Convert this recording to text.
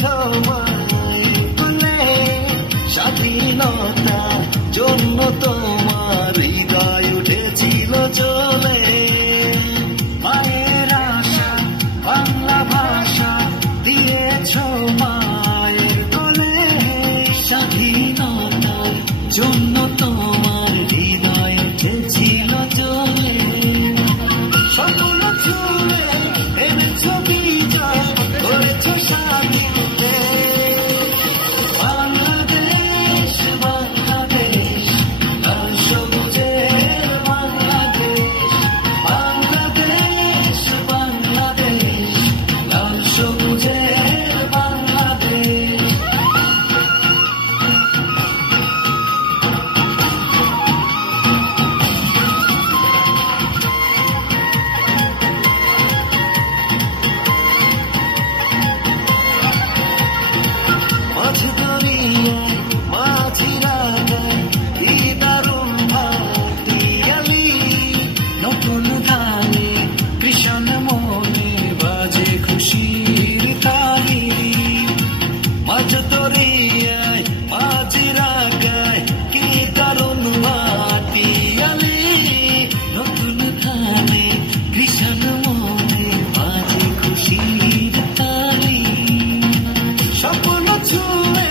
মায়ের কোলে স্বাধীনতা জন্য তোমার হৃদয় উঠেছিল চলে মায়ের আশা বাংলা ভাষা দিয়েছ মায়ের কোলে স্বাধীনতার জন্য তোমার হৃদয় উঠেছিল চলে সকল ছুঁয়ে এনেছ বিজয় করেছ স্বাধীন বাংলাদেশ বাংলাদেশ লাল সবুজের বাংলাদেশ বাংলাদেশ বাংলাদেশ লাল সবুজের বাংলাদেশ মাঝি দরিয়ায় মাঝি রাগায় এই দারুণ ভাটিয়ালি নতুন ধানে কৃষণ মনে বাজে খুশির তালি মাঝ দরিয়ায় মাঝি রাগায় কি দারুণ ভাটিয়ালি নতুন ধানে কৃষণ মনে বাজে খুশির তালি স্বপ্ন ছুঁয়ে